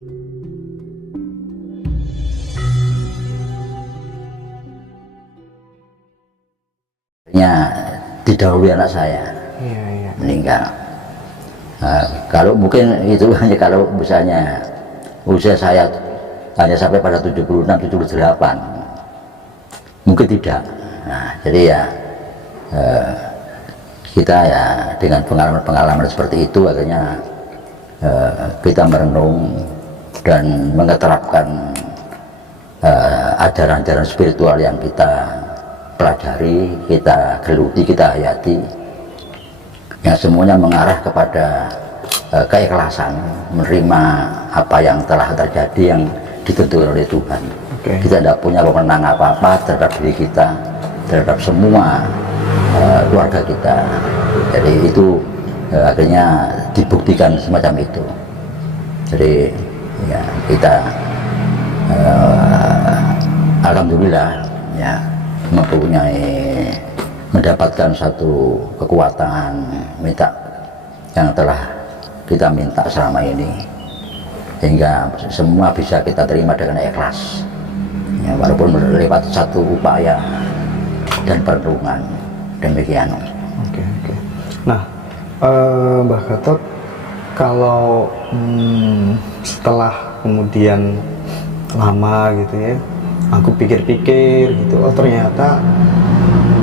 Didahului anak saya meninggal. Kalau mungkin itu hanya kalau misalnya usia saya hanya sampai pada 76, 78, mungkin tidak. Nah, jadi ya kita ya dengan pengalaman-pengalaman seperti itu akhirnya kita merenung dan mengeterapkan ajaran-ajaran spiritual yang kita pelajari, kita geluti, kita hayati, yang semuanya mengarah kepada keikhlasan, menerima apa yang telah terjadi yang ditentukan oleh Tuhan. Kita tidak punya kewenangan apa-apa terhadap diri kita, terhadap semua keluarga kita. Jadi itu akhirnya dibuktikan semacam itu. Jadi ya kita alhamdulillah ya mendapatkan satu kekuatan yang telah kita minta selama ini, hingga semua bisa kita terima dengan ikhlas ya, walaupun lewat satu upaya dan perlindungan demikian. Oke. Nah, Mbah Gatot, kalau setelah kemudian lama gitu ya, aku pikir-pikir gitu, oh ternyata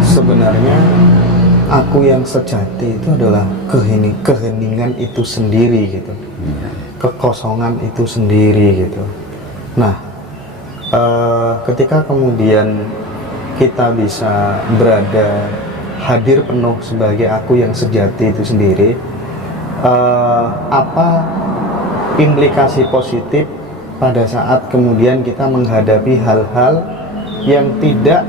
sebenarnya aku yang sejati itu adalah keheningan itu sendiri gitu, kekosongan itu sendiri gitu. Nah, ketika kemudian kita bisa berada hadir penuh sebagai aku yang sejati itu sendiri, apa implikasi positif pada saat kemudian kita menghadapi hal-hal yang tidak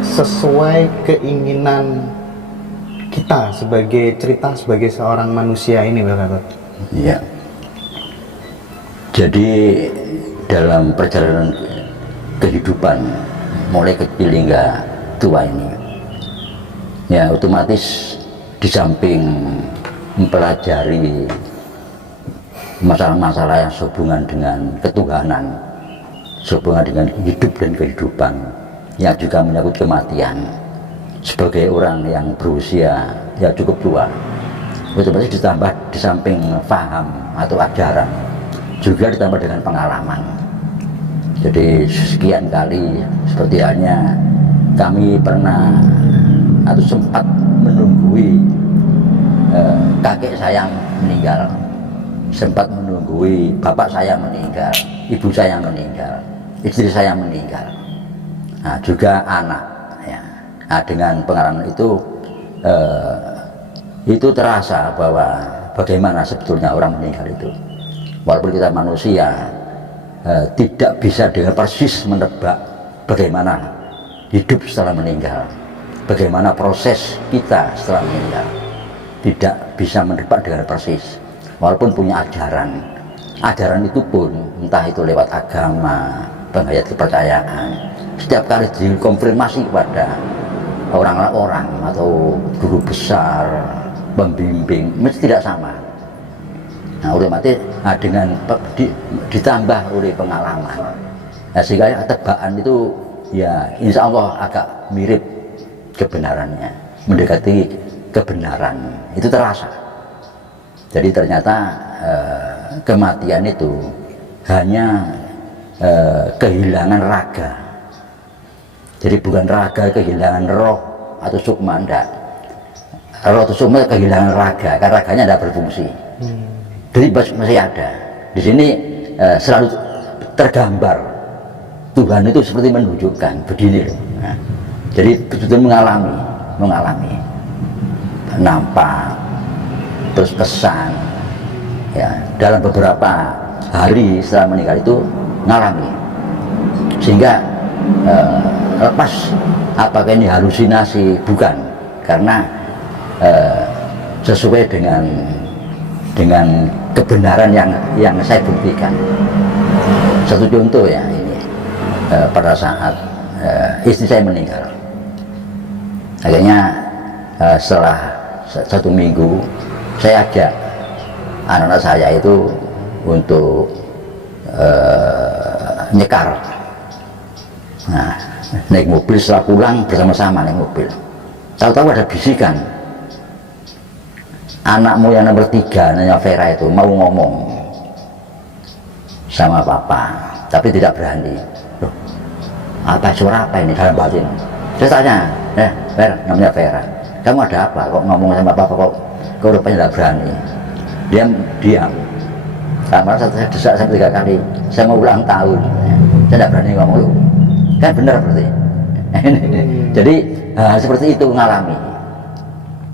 sesuai keinginan kita sebagai seorang manusia ini, Mbak Gatot? Iya. Jadi dalam perjalanan kehidupan mulai kecil hingga tua ini, ya otomatis di samping mempelajari masalah-masalah yang sehubungan dengan ketuhanan, sehubungan dengan hidup dan kehidupan, yang juga menyangkut kematian, sebagai orang yang berusia ya cukup tua, otomatis ditambah di samping paham atau ajaran, juga ditambah dengan pengalaman. Jadi sekian kali seperti halnya kami pernah atau sempat menunggui kakek saya meninggal, sempat menunggui bapak saya meninggal, ibu saya meninggal, istri saya meninggal, nah, juga anak ya. Nah, dengan pengalaman itu terasa bahwa bagaimana sebetulnya orang meninggal itu, walaupun kita manusia tidak bisa dengan persis menebak bagaimana hidup setelah meninggal, bagaimana proses kita setelah meninggal, tidak bisa menebak dengan persis. Walaupun punya ajaran itu pun entah itu lewat agama, penghayat kepercayaan, setiap kali dikonfirmasi kepada orang-orang atau guru besar, pembimbing, mesti tidak sama. Nah, otomatis dengan ditambah oleh pengalaman, nah, sehingga tebakan itu ya insya Allah agak mirip kebenarannya, mendekati kebenaran, itu terasa. Jadi ternyata kematian itu hanya kehilangan raga. Jadi bukan raga kehilangan roh atau sukma, enggak. Roh atau sukma kehilangan raga, karena raganya tidak berfungsi. Jadi masih ada. Di sini selalu tergambar Tuhan itu seperti menunjukkan begini loh. Nah, jadi betul-betul mengalami, nampak, terus kesan ya, dalam beberapa hari setelah meninggal itu ngalami, sehingga lepas apakah ini halusinasi, bukan, karena sesuai dengan kebenaran yang saya buktikan. Satu contoh ya ini, pada saat istri saya meninggal, akhirnya setelah 1 minggu saya ajak anak-anak saya itu untuk nyekar. Nah, naik mobil, setelah pulang bersama-sama naik mobil, tahu-tahu ada bisikan, anakmu yang nomor 3 namanya Vera itu mau ngomong sama papa tapi tidak berani. Loh, apa suara apa ini dalam batin? Saya tanya, Vera, namanya Vera, kamu ada apa kok ngomong sama papa kok rupanya tidak berani? Dia diam. Kamar saya desak sampai 3 kali, saya mau ulang tahun, saya tidak berani ngomong. Loh, kan benar berarti. Jadi seperti itu mengalami,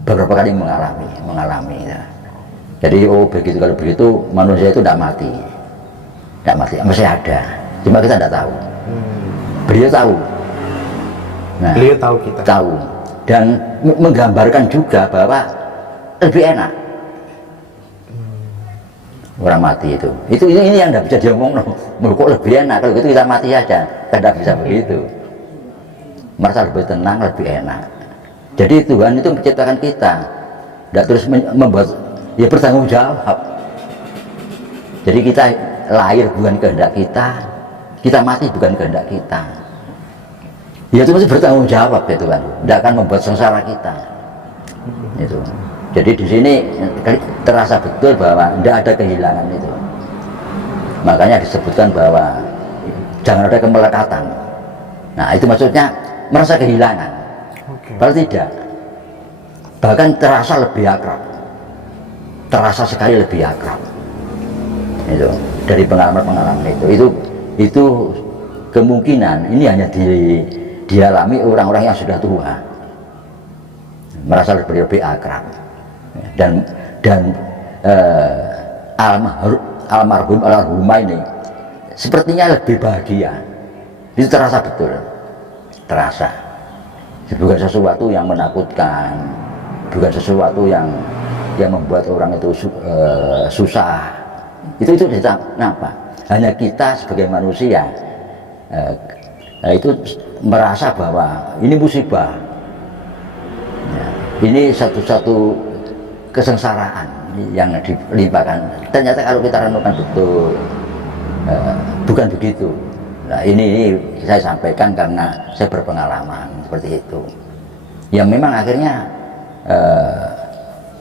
beberapa kali mengalami ya. Jadi begitu, kalau begitu manusia itu tidak mati, masih ada, cuma kita tidak tahu. Beliau tahu. Nah, Beliau tahu, kita tahu, dan menggambarkan juga bahwa lebih enak orang mati itu ini yang tidak bisa diomong. Kok lebih enak, kalau gitu kita mati saja, tidak bisa begitu. Merasa lebih tenang, lebih enak. Jadi Tuhan itu menciptakan kita, tidak terus membuat, ya bertanggung jawab. Jadi kita lahir bukan kehendak kita mati bukan kehendak kita. Ya itu masih bertanggung jawab ya Tuhan, tidak akan membuat sengsara kita. Itu. Jadi di sini terasa betul bahwa tidak ada kehilangan itu. Makanya disebutkan bahwa jangan ada kemelekatan. Nah itu maksudnya merasa kehilangan. Kalau tidak, bahkan terasa lebih akrab, terasa sekali lebih akrab. Itu dari pengalaman itu kemungkinan ini hanya dialami orang-orang yang sudah tua, merasa lebih akrab. Dan almarhumah ini sepertinya lebih bahagia. Itu terasa betul, terasa. Bukan sesuatu yang menakutkan, bukan sesuatu yang membuat orang itu susah. Itu kenapa? Hanya kita sebagai manusia itu merasa bahwa ini musibah, ya, ini satu-satu kesengsaraan yang dilimpahkan. Ternyata kalau kita renungkan betul, bukan begitu. Nah ini saya sampaikan karena saya berpengalaman seperti itu. Yang memang akhirnya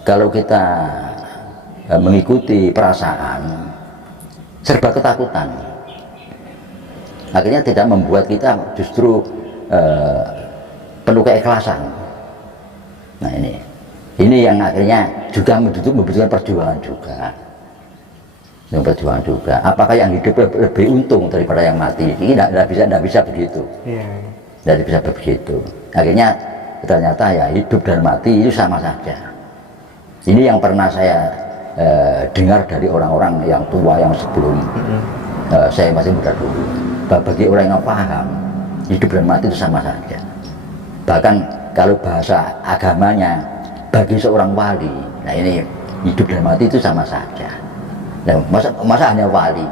kalau kita mengikuti perasaan, serba ketakutan, akhirnya tidak membuat kita justru penuh keikhlasan. Nah ini yang akhirnya juga membutuhkan perjuangan juga. Apakah yang hidup lebih untung daripada yang mati? Ini tidak bisa begitu. Tidak bisa begitu. Akhirnya ternyata ya hidup dan mati itu sama saja. Ini yang pernah saya dengar dari orang-orang yang tua yang sebelum saya masih muda dulu. Bagi orang yang paham, hidup dan mati itu sama saja. Bahkan kalau bahasa agamanya, bagi seorang wali, nah ini hidup dan mati itu sama saja. Nah, masa hanya wali?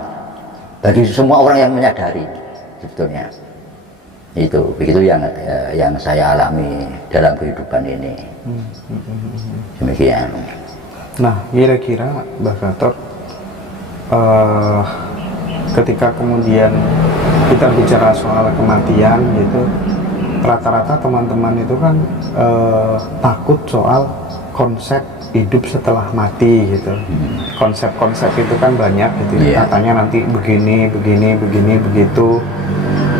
Bagi semua orang yang menyadari sebetulnya itu begitu yang saya alami dalam kehidupan ini. Demikian. Nah, kira-kira Mbak Gatot, ketika kemudian kita bicara soal kematian gitu, rata-rata teman-teman itu kan takut soal konsep hidup setelah mati gitu. Konsep-konsep itu kan banyak gitu, katanya nanti begini begitu,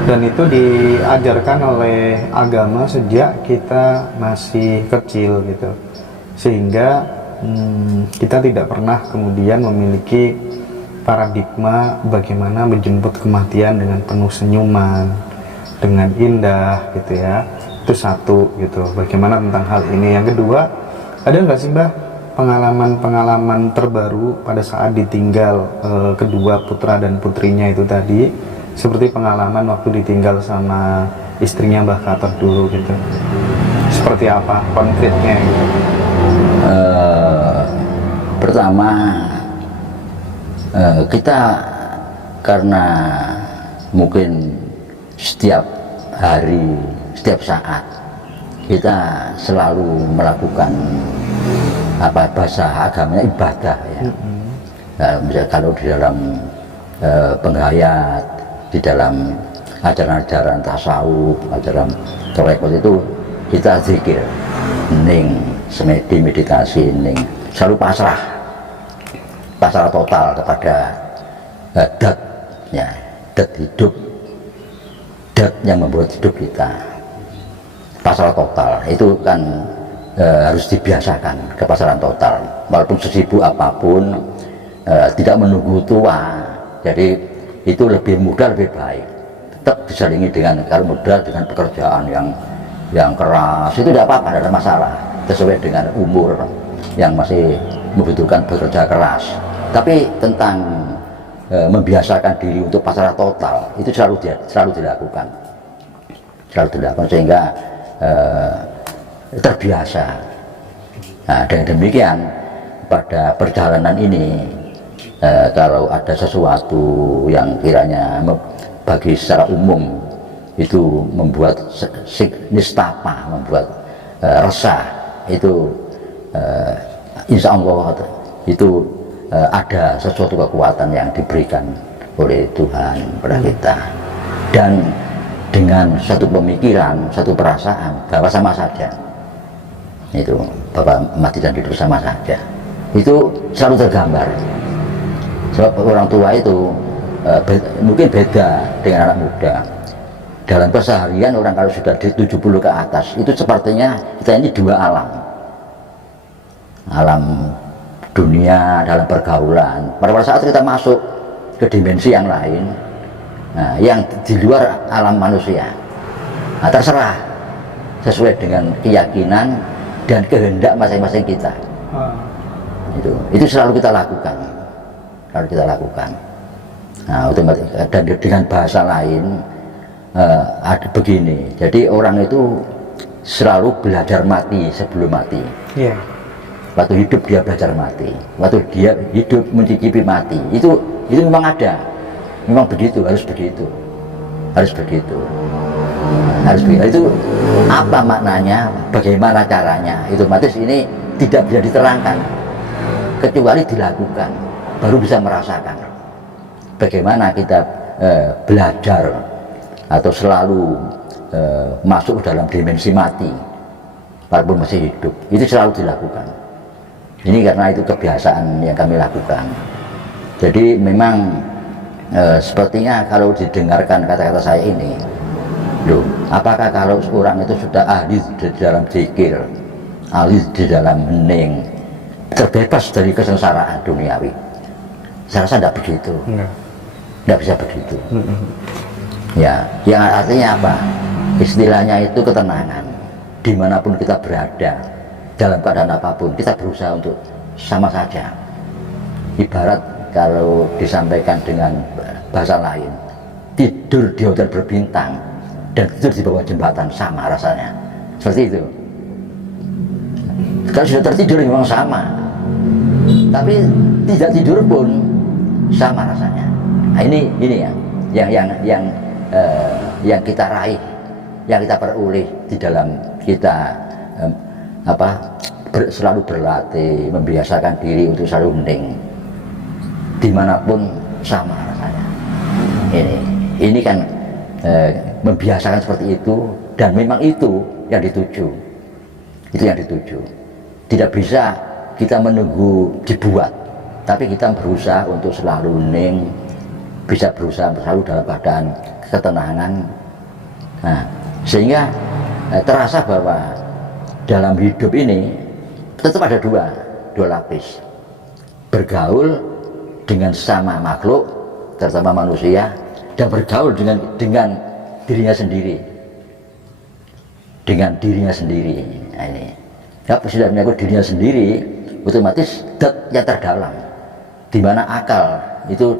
dan itu diajarkan oleh agama sejak kita masih kecil gitu, sehingga kita tidak pernah kemudian memiliki paradigma bagaimana menjemput kematian dengan penuh senyuman, dengan indah gitu ya. Itu satu gitu, bagaimana tentang hal ini. Yang kedua, ada nggak sih Mbah pengalaman terbaru pada saat ditinggal kedua putra dan putrinya itu tadi, seperti pengalaman waktu ditinggal sama istrinya Mbah Gatot dulu gitu, seperti apa konkretnya gitu? Pertama, kita karena mungkin setiap hari, setiap saat kita selalu melakukan bahasa agamanya ibadah ya. Nah, misalnya kalau di dalam penghayat, di dalam ajaran-ajaran tasawuf, ajaran tarekat itu kita zikir, ning, semedi, meditasi, ning, selalu pasrah total kepada dat, ya, dat hidup, dat yang membuat hidup kita, pasrah total itu kan harus dibiasakan, kepasaran total, walaupun sesibuk apapun, tidak menunggu tua. Jadi itu lebih mudah, lebih baik. Tetap diselingi dengan, kalau mudah dengan pekerjaan yang keras, itu tidak apa-apa, tidak ada masalah, sesuai dengan umur yang masih membutuhkan bekerja keras. Tapi tentang membiasakan diri untuk pasrah total, itu selalu dilakukan sehingga terbiasa. Nah, dengan demikian pada perjalanan ini, kalau ada sesuatu yang kiranya bagi secara umum itu membuat nistapa, membuat resah, itu insya Allah itu ada sesuatu kekuatan yang diberikan oleh Tuhan kepada kita, dan dengan satu pemikiran, satu perasaan bahwa sama saja, itu bahwa mati dan hidup sama saja, itu selalu tergambar. Sebab orang tua itu mungkin beda dengan anak muda. Dalam keseharian orang kalau sudah di 70 ke atas, itu sepertinya kita ini dua alam dunia dalam pergaulan. Pada saat kita masuk ke dimensi yang lain, nah, yang di luar alam manusia, nah, terserah sesuai dengan keyakinan dan kehendak masing-masing kita. Itu selalu kita lakukan. Nah, otomatis, dan dengan bahasa lain ada begini. Jadi orang itu selalu belajar mati sebelum mati. Yeah. Waktu hidup dia belajar mati, waktu dia hidup mencicipi mati. Itu memang ada, memang begitu, harus begitu. Itu apa maknanya, bagaimana caranya? Itu otomatis ini tidak bisa diterangkan, kecuali dilakukan, baru bisa merasakan bagaimana kita belajar atau selalu masuk dalam dimensi mati walaupun masih hidup. Itu selalu dilakukan. Ini karena itu kebiasaan yang kami lakukan. Jadi memang sepertinya kalau didengarkan kata-kata saya ini, loh, apakah kalau orang itu sudah ahli di dalam zikir, ahli di dalam hening, terbebas dari kesengsaraan duniawi? Saya rasa tidak begitu. Tidak bisa begitu. Ya, yang artinya apa? Istilahnya itu ketenangan. Dimanapun kita berada, dalam keadaan apapun, kita berusaha untuk sama saja. Ibarat kalau disampaikan dengan bahasa lain, tidur di hotel berbintang dan tidur di bawah jembatan sama rasanya. Seperti itu. Kalau sudah tertidur memang sama, tapi tidak tidur pun sama rasanya. Nah, ini yang kita raih, yang kita peroleh di dalam kita selalu berlatih, membiasakan diri untuk selalu hening, dimanapun sama rasanya. Ini kan membiasakan seperti itu, dan memang itu yang dituju. Tidak bisa kita menunggu dibuat, tapi kita berusaha untuk selalu hening, bisa berusaha selalu dalam keadaan ketenangan. Nah, sehingga terasa bahwa dalam hidup ini tetap ada dua lapis, bergaul dengan sama makhluk, terutama manusia, dan bergaul dengan dirinya sendiri, Nah, ini ya, sudah menyangkut dirinya sendiri, otomatis dat yang terdalam, di mana akal itu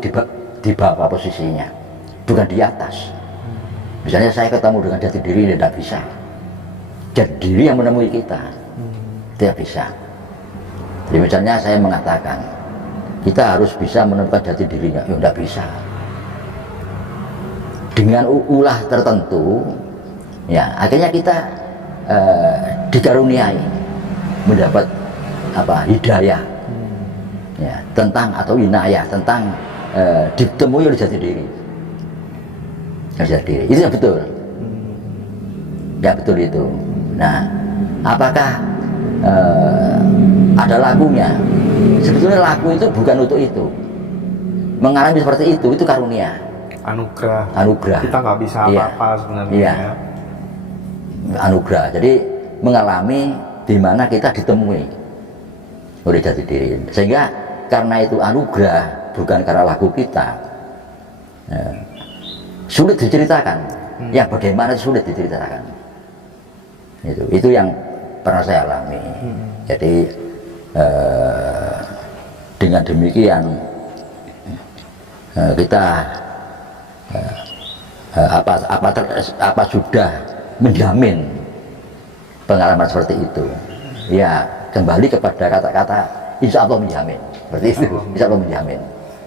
di bawah posisinya, bukan di atas. Misalnya saya ketemu dengan jati diri, ini tidak bisa. Jati diri yang menemui kita, tidak bisa. Jadi misalnya saya mengatakan kita harus bisa menemukan jati dirinya, ya tidak bisa. Dengan ulah tertentu, ya akhirnya kita dikaruniai mendapat hidayah, ya, tentang atau inayah tentang ditemui oleh jati diri. Jati diri itu yang betul. Ya betul itu. Nah, apakah ada lakunya? Sebetulnya laku itu bukan untuk itu. Mengalami seperti itu karunia. Anugerah. Kita nggak bisa apa-apa sebenarnya. Iya. Anugerah. Jadi mengalami di mana kita ditemui oleh jati diri. Sehingga karena itu anugerah, bukan karena laku kita. Sulit diceritakan. Yang bagaimana sulit diceritakan. Itu yang pernah saya alami. Jadi dengan demikian kita apa sudah menjamin pengalaman seperti itu? Ya kembali kepada kata-kata insya Allah menjamin, seperti itu. Insya Allah menjamin,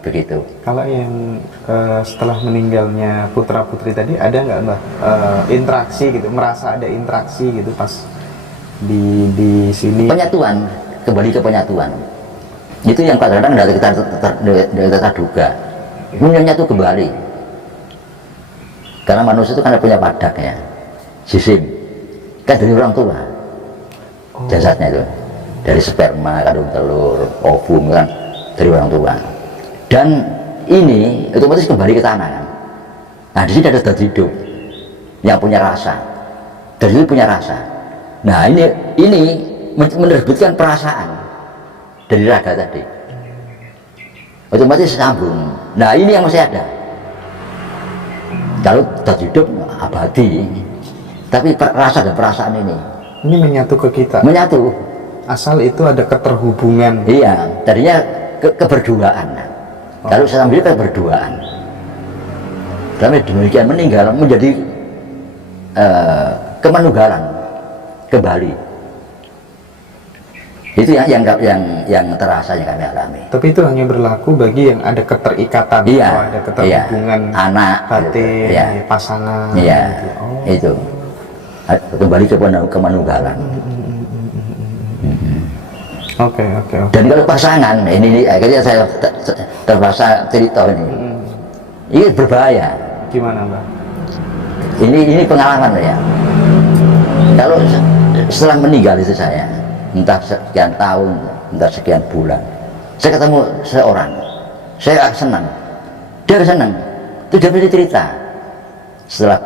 begitu. Kalau yang setelah meninggalnya putra putri tadi ada nggak Mbah interaksi gitu, merasa ada interaksi gitu pas di sini? Penyatuan, kembali ke penyatuan. Itu yang kadang-kadang dari kita duga. Menyatu kembali. Karena manusia itu kan punya padaknya, jisim, kan dari orang tua. Jasadnya itu dari sperma, kandung telur, ovum kan dari orang tua. Dan ini otomatis kembali ke tanah kan. Nah di sini ada zat hidup yang punya rasa. Dari situ punya rasa. Nah ini menerbitkan perasaan dari raga tadi. Otomatis sambung. Nah ini yang masih ada. Kalau zat hidup abadi, tapi rasa dan perasaan ini menyatu ke kita. Menyatu. Asal itu ada keterhubungan. Iya, tadinya keberduaan. Kalau saya ambil keberduaan. Tapi demikian meninggal menjadi kemanunggalan kembali. Itu yang terasa yang kami alami. Tapi itu hanya berlaku bagi yang ada keterikatan, iya, ada keterhubungan, iya, anak, batin, iya, pasangan. Iya, gitu. Itu kembali ke kemanunggalan. Oke. Dan kalau pasangan, ini akhirnya saya terpaksa cerita ini. Ini berbahaya. Gimana Mbak? Ini pengalaman ya. Kalau setelah meninggal itu saya, entah sekian tahun, entah sekian bulan, saya ketemu seorang, saya senang, dia senang, itu dia bisa cerita. Setelah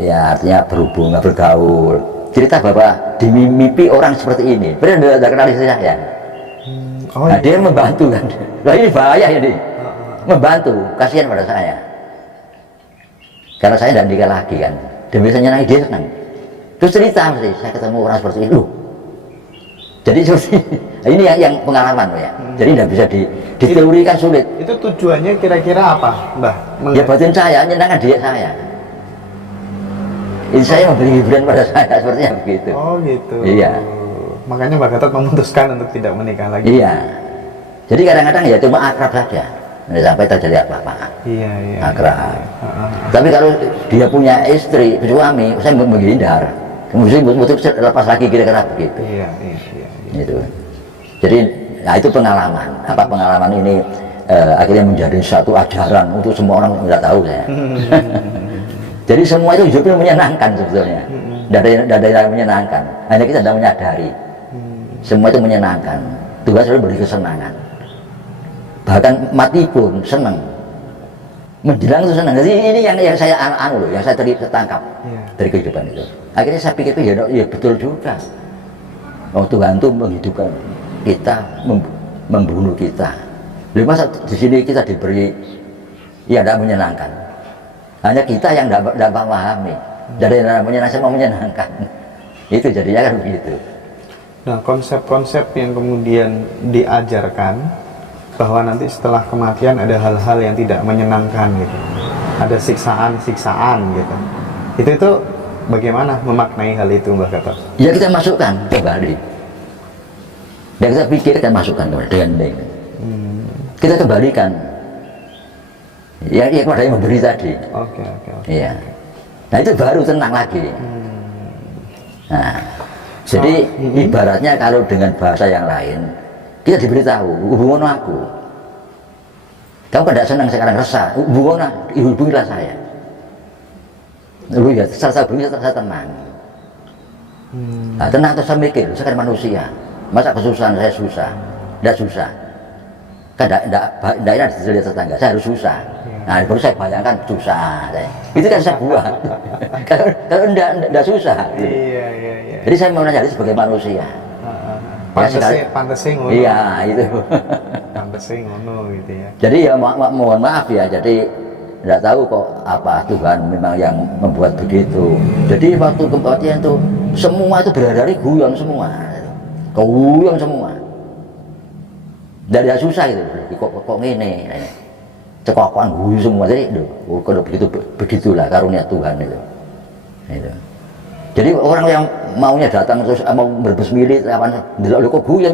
ya artinya berhubungan, bergaul, cerita bahwa di mimpi orang seperti ini, benar tidak kenal istri saya. Nah, dia membantu kan, nah ini bahaya ini, membantu, kasihan pada saya, karena saya tidak nikah lagi kan, dan biasanya nangis dia senang, terus cerita mesti saya ketemu orang seperti itu. Jadi seperti ini yang pengalaman ya. Jadi tidak bisa diteorikan, sulit. Itu tujuannya kira-kira apa, Mbah? Ya batin saya, menyenangkan dia saya. Ini saya memberi hiburan pada saya, sepertinya begitu. Oh gitu. Iya. Makanya Mbak Gatot memutuskan untuk tidak menikah lagi. Iya. Jadi kadang-kadang ya cuma akrab saja. Tidak sampai terjadi apa-apa. Iya. Akrab. Tapi kalau dia punya istri, suami, saya menghindar. Kemudian butuh lepas lagi kira-kira begitu. Iya. Itu. Jadi nah itu pengalaman. Apa pengalaman ini akhirnya menjadi satu ajaran untuk semua orang, tidak tahu saya. Jadi semua itu hidupnya menyenangkan sebetulnya. Tidak ada yang menyenangkan. Hanya kita tidak menyadari. Semua itu menyenangkan. Tuhan selalu beri kesenangan. Bahkan mati pun senang. Menjelang itu senang. Jadi ini yang saya yang saya tertangkap dari kehidupan itu. Akhirnya saya pikir ya betul juga. Oh Tuhan itu menghidupkan kita, membunuh kita. Lalu masa di sini kita diberi ya tidak menyenangkan. Hanya kita yang tidak memahami. Dari yang menyenangkan. Itu jadinya kan begitu. Nah konsep-konsep yang kemudian diajarkan bahwa nanti setelah kematian ada hal-hal yang tidak menyenangkan gitu. Ada siksaan-siksaan gitu. Itu bagaimana memaknai hal itu Mbak Gatot? Ya kita masukkan kembali. Dan kita pikirkan masukkan kembali dengan kita kembalikan. Ya kepada yang memberi tadi. Oke. Iya. Nah itu baru tenang lagi. Nah, jadi ibaratnya kalau dengan bahasa yang lain, kita diberitahu hubungan aku Kamu kan tidak senang sekarang, resah, hubungilah saya. Lu ya, saya hubungi, saya tenang. Nah, tenang terus saya mikir, saya kan manusia. Masa kesusahan saya susah? Tidak susah. Kan tidak enak dilihat tetangga, saya harus susah. Nah, baru saya bayangkan susah. Itu kan saya buat. Kalau tidak susah. Iya. Jadi saya mau nanya sebagai manusia. Pantasnya ngono. Iya, itu. Pantasnya ngono gitu ya. Jadi ya mohon maaf ya, jadi tidak tahu kok apa Tuhan memang yang membuat begitu. Jadi waktu kematian itu semua itu berhari-hari guyon semua. Guyon semua. Dari yang susah gitu, kok ngene. Cekokan guyu semua, jadi kalau begitulah karunia Tuhan itu. Jadi orang yang maunya datang terus mau berbesmilit, delok kok guyon.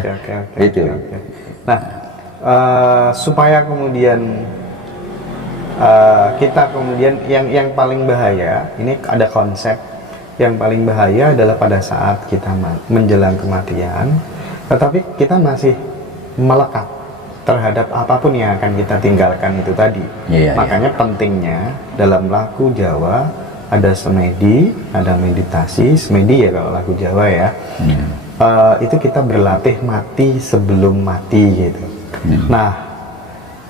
Oke. Itu. Nah, supaya kemudian kita kemudian yang paling bahaya, ini ada konsep yang paling bahaya adalah pada saat kita menjelang kematian, tetapi kita masih melekat terhadap apapun yang akan kita tinggalkan itu tadi. Makanya pentingnya dalam lagu Jawa ada semedi, ada meditasi. Semedi ya kalau lagu Jawa ya. Itu kita berlatih mati sebelum mati gitu. Nah,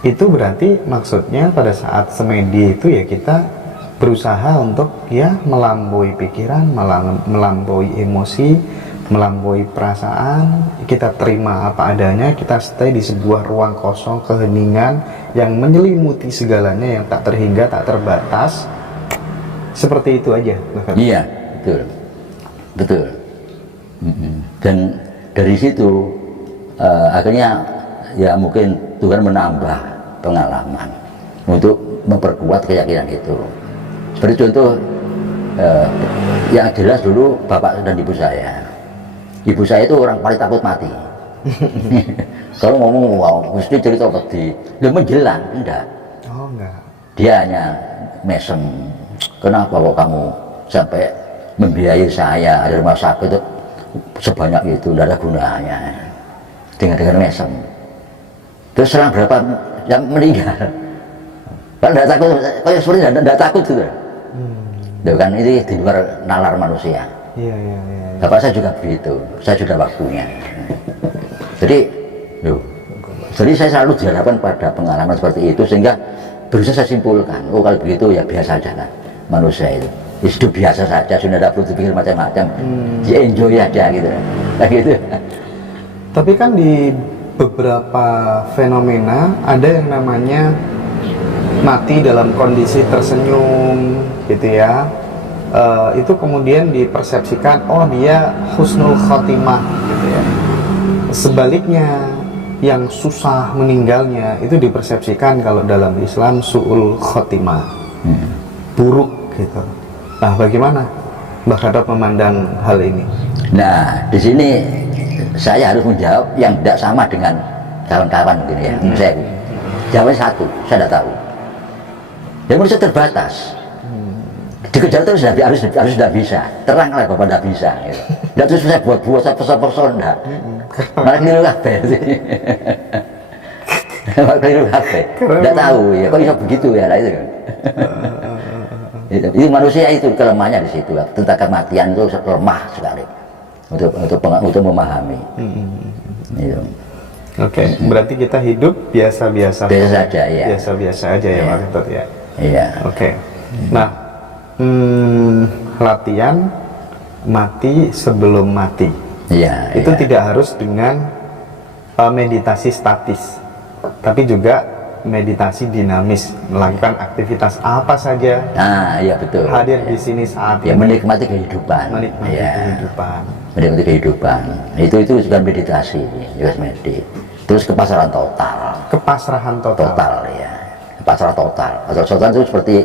itu berarti maksudnya pada saat semedi itu ya kita berusaha untuk ya melampaui pikiran, melampaui emosi, melampaui perasaan, kita terima apa adanya, kita stay di sebuah ruang kosong, keheningan yang menyelimuti segalanya, yang tak terhingga, tak terbatas. Seperti itu aja. Iya, betul. Dan dari situ akhirnya ya mungkin Tuhan menambah pengalaman untuk memperkuat keyakinan itu. Seperti contoh yang jelas dulu bapak dan ibu saya itu orang paling takut mati. Kalau ngomong wow, mesti cerita pedih. Dia menjelang, enggak. Oh, enggak. Dia hanya mesem. Kenapa kok kamu sampai membiayai saya di rumah sakit itu sebanyak itu, tidak ada gunanya. Dengan mesem. Terus selang berapa yang meninggal? Kan tidak takut, kayak seperti tidak takut gitu. Kan ini di luar nalar manusia. Iya. Bapak saya juga begitu, saya sudah waktunya. Jadi saya selalu dihadapkan pada pengalaman seperti itu sehingga berusaha saya simpulkan, oh kalau begitu ya biasa aja lah manusia itu. Hidup biasa saja, sudah tidak perlu dipikir macam-macam, enjoy aja gitu. Kayak gitu. Tapi kan di beberapa fenomena ada yang namanya mati dalam kondisi tersenyum gitu ya. Itu kemudian dipersepsikan oh dia husnul khotimah gitu ya. Sebaliknya yang susah meninggalnya itu dipersepsikan kalau dalam Islam su'ul khotimah, buruk gitu. Nah, bagaimana Mbah Khattab memandang hal ini? Nah, di sini saya harus menjawab yang tidak sama dengan kawan-kawan mungkin ya. Saya jawabnya satu, saya tidak tahu. Ya manusia terbatas. Dikejar terus harus tidak bisa. Teranglah Bapak tidak bisa. Gitu. Tidak terus saya buat-buat, saya person-person enggak. Malah keliru kabeh. Malah keliru kabeh. Tidak tahu ya, kok bisa begitu ya, nah, itu kan. Itu manusia itu kelemahannya di situ. Tentang kematian itu lemah sekali untuk memahami. Gitu. Oke, berarti kita hidup biasa-biasa saja ya. Biasa-biasa aja ya, Pak Khattab ya. Iya. Oke. Nah, latihan mati sebelum mati. Iya. Itu tidak harus dengan meditasi statis, tapi juga meditasi dinamis, melakukan aktivitas apa saja. Nah, iya betul. Hadir di sini saat ya, ini. menikmati kehidupan. Menikmati kehidupan. Menikmati kehidupan. Itu juga meditasi, juga medit. Terus kepasrahan total. Kepasrahan total. Total ya. Pasrah total. Pasrah total itu seperti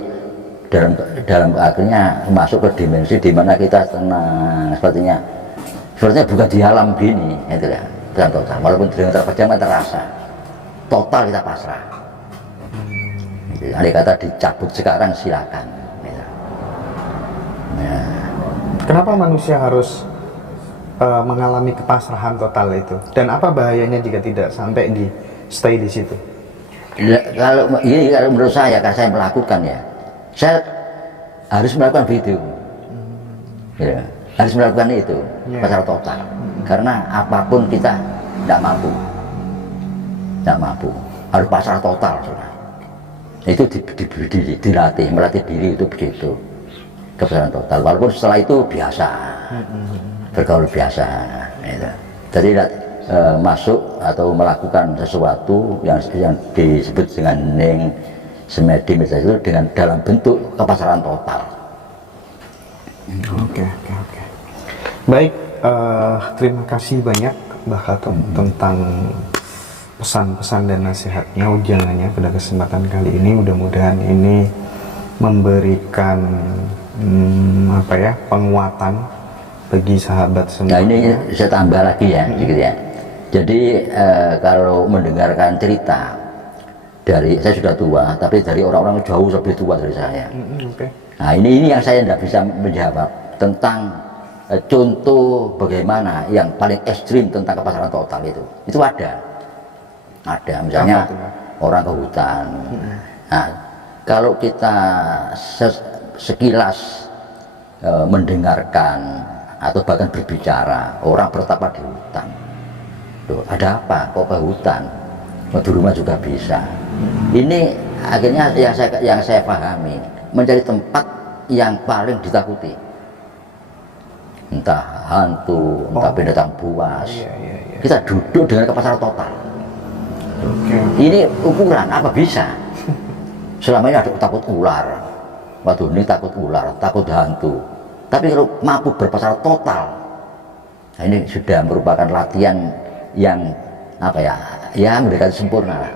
dalam akhirnya masuk ke dimensi di mana kita tenang, sepertinya bukan di alam gini, itu ya. Dengan total. Walaupun dengan terpejam terasa. Total kita pasrah. Andai kata dicabut sekarang silakan. Ya. Kenapa manusia harus mengalami kepasrahan total itu? Dan apa bahayanya jika tidak sampai di stay di situ? Ya, kalau menurut saya, karena saya melakukan ya, saya harus melakukan video. Ya, harus melakukan itu pasrah total. Karena apapun kita tidak mampu, harus pasrah total. Sudah. Itu dilatih, melatih diri itu begitu, kepasrahan total. Walaupun setelah itu biasa, bergaul biasa. Gitu. Jadi masuk atau melakukan sesuatu yang disebut dengan ning semedi misalnya itu dengan dalam bentuk kepasrahan total. Oke. Baik, terima kasih banyak Mbah Khatom tentang pesan-pesan dan nasihatnya, ujangannya pada kesempatan kali ini. Mudah-mudahan ini memberikan penguatan bagi sahabat semua. Nah ini saya tambah lagi ya, sedikit ya. Jadi kalau mendengarkan cerita dari, saya sudah tua, tapi dari orang-orang jauh lebih tua dari saya. Nah ini yang saya tidak bisa menjawab tentang contoh bagaimana yang paling ekstrim tentang kepasrahan total itu ada misalnya orang ke hutan. Nah kalau kita sekilas mendengarkan atau bahkan berbicara orang bertapa di hutan, loh, ada apa kok ke hutan, di rumah juga bisa. Ini akhirnya yang saya pahami, mencari tempat yang paling ditakuti, entah hantu, entah binatang buas. Kita duduk dengan kepasrahan total. Ini ukuran apa bisa? Selama ini ada takut ular, waduh ini takut ular, takut hantu. Tapi kalau mampu berpasrah total, nah ini sudah merupakan latihan yang mendekati sempurna.